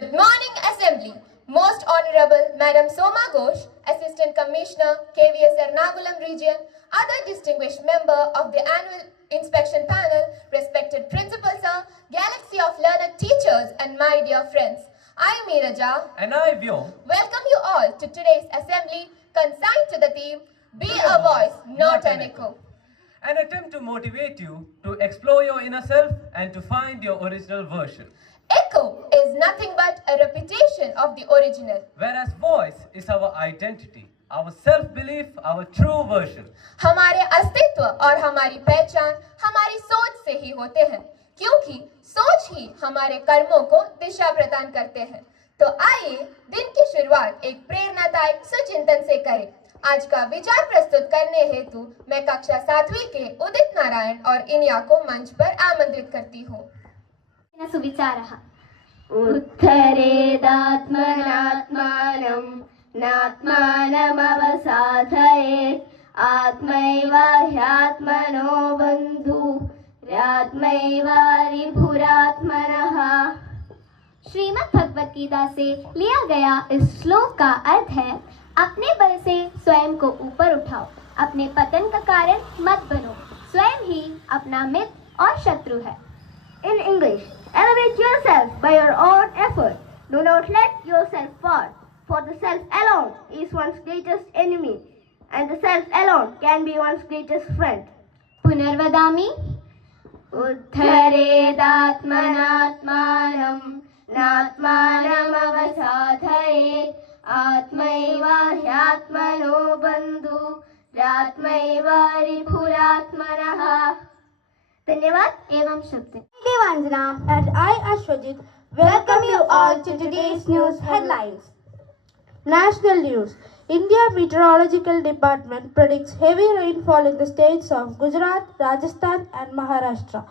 Good morning, Assembly. Most Honorable Madam Soma Ghosh, Assistant Commissioner, KVS Ernakulam Region, other distinguished member of the Annual Inspection Panel, respected Principal Sir, galaxy of learned teachers, and my dear friends. I am Meeraja. And I, Vyom. Welcome you all to today's Assembly, consigned to the theme, Be a Voice, Not an Echo. An attempt to motivate you to explore your inner self and to find your original version. Echo is nothing but a repetition of the original. Whereas voice is our identity, our self-belief, our true version. हमारे अस्तित्व और हमारी पहचान हमारी सोच से ही होते हैं, क्योंकि सोच ही हमारे कर्मों को दिशा प्रदान करते हैं। तो आइए दिन की शुरुआत एक प्रेरणादायक सुचिंतन से करें। आज का विचार प्रस्तुत करने हेतु मैं कक्षा 7वीं के उदित नारायण और इनिया को मंच पर आमंत्रित करती हूँ। सुविचारः उत्थरेदात्मनात्मानं नात्मानमवसाधयेत् आत्मैव ह्यात्मनो बन्धुरात्मैवारिभुरात्मनः। श्रीमद् भगवत गीता से लिया गया इस श्लोक का अर्थ है, अपने बल से स्वयं को ऊपर उठाओ, अपने पतन का कारण मत बनो, स्वयं ही अपना मित्र और शत्रु है। In English, elevate yourself by your own effort. Do not let yourself fall, for the self alone is one's greatest enemy, and the self alone can be one's greatest friend. पुनर्वदामि उद्धरेदात्मनात्मानं नात्मानमवसाधयेत् आत्मैव ह्यात्मनो बन्धुरात्मैवारिभुरात्मनः। धन्यवाद एवं शुभ दिन। Devanjana and I, Ashwajit, welcome you all to today's news headlines. National news. India Meteorological Department predicts heavy rainfall in the states of Gujarat, Rajasthan and Maharashtra.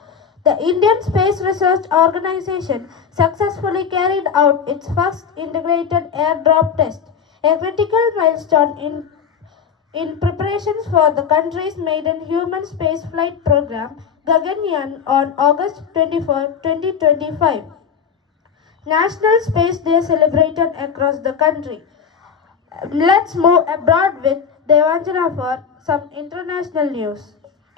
The Indian Space Research Organization successfully carried out its first integrated airdrop test, a critical milestone in preparations for the country's maiden human spaceflight program, Gaganyaan, on August 24, 2025. National Space Day celebrated across the country. Let's move abroad with Devanjana for some international news.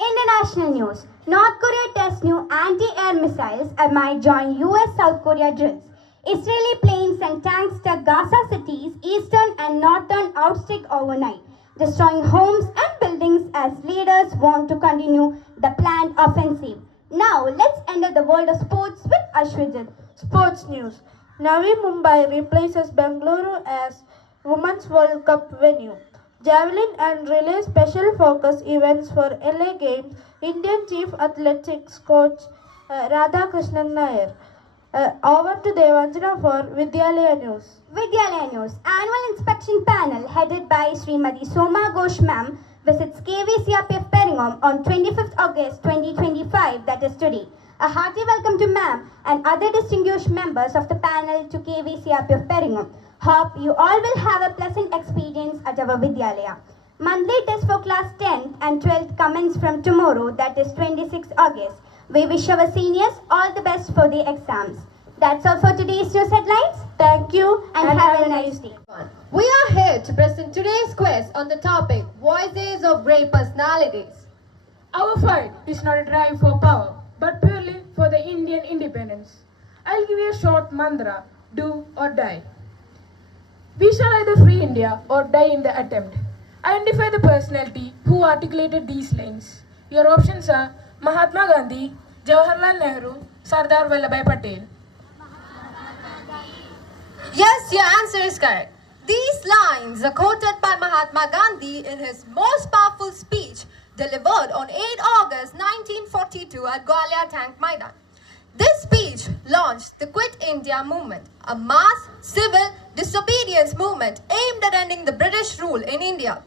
International news. North Korea tests new anti-air missiles amid joint US-South Korea drills. Israeli planes and tanks struck Gaza cities, eastern and northern outstretched overnight, destroying homes and buildings as leaders want to continue the planned offensive. Now, let's enter the world of sports with Ashwajit. Sports news. Navi Mumbai replaces Bengaluru as Women's World Cup venue. Javelin and relay special focus events for LA Games. Indian Chief Athletics Coach Radhakrishnan Nair. Over to Devanjana for Vidyalaya News. Vidyalaya News. Annual Inspection Panel headed by Srimati Soma Ghosh Ma'am visits KVCRPF Peringam on 25th August 2025, that is today. A hearty welcome to Ma'am and other distinguished members of the panel to KVCRPF Peringam. Hope you all will have a pleasant experience at our Vidyalaya. Monthly test for class 10th and 12th commence from tomorrow, that is 26th August. We wish our seniors all the best for the exams. That's all for today's news headlines. Thank you And have a nice day. We are here to present today's quiz on the topic Voices of Great Personalities. Our fight is not a drive for power, but purely for the Indian independence. I'll give you a short mantra, do or die. We shall either free India or die in the attempt. Identify the personality who articulated these lines. Your options are Mahatma Gandhi, Jawaharlal Nehru, Sardar Vallabhbhai Patel. Yes, your answer is correct. These lines are quoted by Mahatma Gandhi in his most powerful speech delivered on 8 August 1942 at Gwalior Tank Maidan. This speech launched the Quit India movement, a mass civil disobedience movement aimed at ending the British rule in India.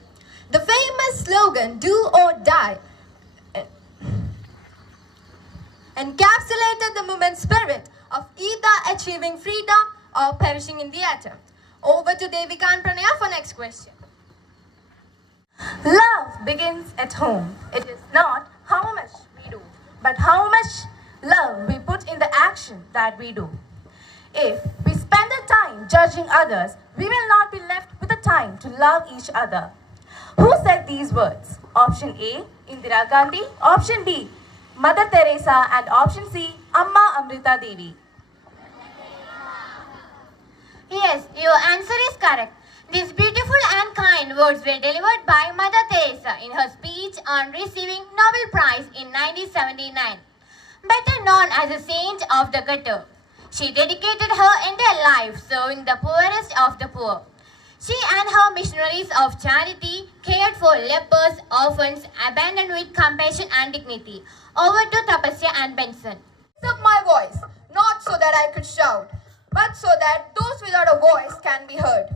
The famous slogan, "Do or Die," encapsulated the movement's spirit of either achieving freedom or perishing in the attempt. Over to Devika and Pranaya for next question. Love begins at home. It is not how much we do, but how much love we put in the action that we do. If we spend the mind judging others, we will not be left with the time to love each other. Who said these words? Option A, Indira Gandhi. Option B, Mother Teresa. And option C, Amma Amrita Devi. Yes, your answer is correct. These beautiful and kind words were delivered by Mother Teresa in her speech on receiving Nobel Prize in 1979. Better known as a saint of the ghetto, she dedicated her entire life serving the poorest of the poor. She and her missionaries of charity cared for lepers, orphans, abandoned with compassion and dignity. Over to Tapasya and Benson. Raise up my voice, not so that I could shout, but so that those without a voice can be heard.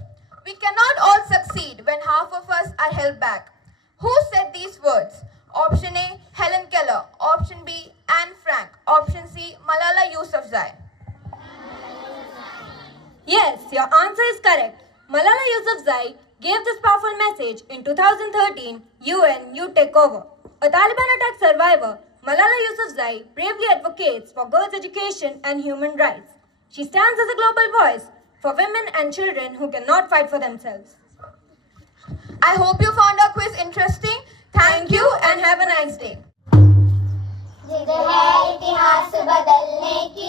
We cannot all succeed when half of us are held back. Who said these words? Option A, Helen Keller. Option B, Anne Frank. Option C, Malala Yousafzai. Yes, your answer is correct. Malala Yousafzai gave this powerful message in 2013 UN You Take Over. A Taliban attack survivor, Malala Yousafzai bravely advocates for girls' education and human rights. She stands as a global voice for women and children who cannot fight for themselves. I hope you found our quiz interesting. Thank you and have a nice day. जिद है इतिहास बदलने की